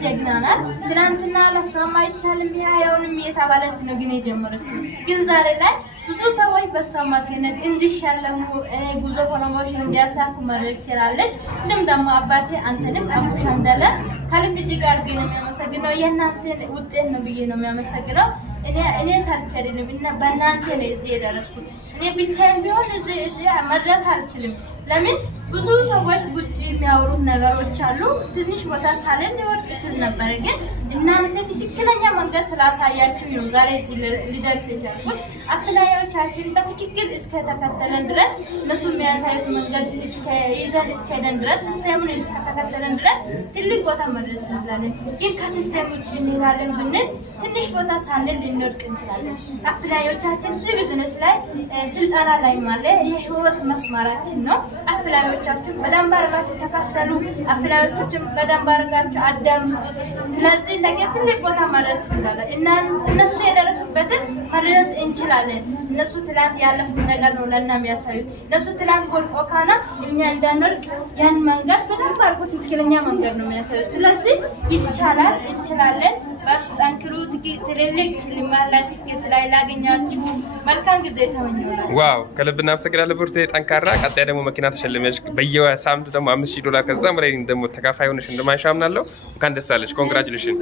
ጀግና ናት። ትናንትና ለሷም አይቻልም ያየውንም እየተባለች ነው ግን የጀመረችው። ግን ዛሬ ላይ ብዙ ሰዎች በሷ ማግኘት እንዲሻለሙ ጉዞ ፕሮሞሽን እንዲያሳኩ ማድረግ ትችላለች። ደግሞ አባቴ አንተንም አቡሻ እንዳለ ከልብ እጅግ አድርጌ ነው የሚያመሰግነው። የእናንተን ውጤት ነው ብዬ ነው የሚያመሰግነው። እኔ ሰርቸሪንም እና በእናንተ ነው እዚህ የደረስኩት። እኔ ብቻዬን ቢሆን እዚህ መድረስ አልችልም። ለምን ብዙ ሰዎች ቡጭ የሚያወሩት ነገሮች አሉ። ትንሽ ቦታ ሳለን ሊወድቅ ይችል ነበር፣ ግን እናንተ ትክክለኛ መንገድ ስላሳያችሁ ነው ዛሬ እዚህ ሊደርስ የቻልኩት። አፕላዮቻችን በትክክል እስከተከተለን ድረስ እነሱ የሚያሳዩት መንገድ ይዘን እስከሄደን ድረስ ሲስተሙን እስከተከተለን ድረስ ትልቅ ቦታ መድረስ እንችላለን። ግን ከሲስተም ውጭ እንሄዳለን ብንል ትንሽ ቦታ ሳለን ልንወድቅ እንችላለን። አፕላዮቻችን እዚህ ቢዝነስ ላይ ስልጠና ላይ ማለት የህይወት መስመራችን ነው። አፕላዮቻችን በደንብ አድርጋችሁ ተከተሉ። አፕላዮቻችን በደንብ አድርጋችሁ አዳምጡት። ስለዚህ ነገር ትልቅ ቦታ መድረስ እንችላለን። እነሱ የደረሱበትን መድረስ እንችላለን። እነሱ ትላንት ያለፉት ነገር ነው ለእኛ የሚያሳዩት። እነሱ ትላንት ወድቆ ካና እኛ እንዳንወድቅ ያን መንገድ በደንብ አድርጎ ትክክለኛ መንገድ ነው የሚያሳዩት። ስለዚህ ይቻላል፣ እንችላለን። በርቱ፣ ጠንክሩ። ትልልቅ ሽልማት ላይ ስኬት ላይ ላገኛችሁ መልካም ጊዜ ተመኘሁላችሁ። ዋው ከልብ እናመሰግናለን ብሩቴ። ጠንካራ ቀጣይ ደግሞ መኪና ተሸልመሽ በየሳምንቱ ደግሞ $5000 ከዛም በላይ ደግሞ ተካፋይ ሆነሽ እንደማንሻ አምናለሁ። እንኳን ደስ አለሽ። ኮንግራቹሌሽን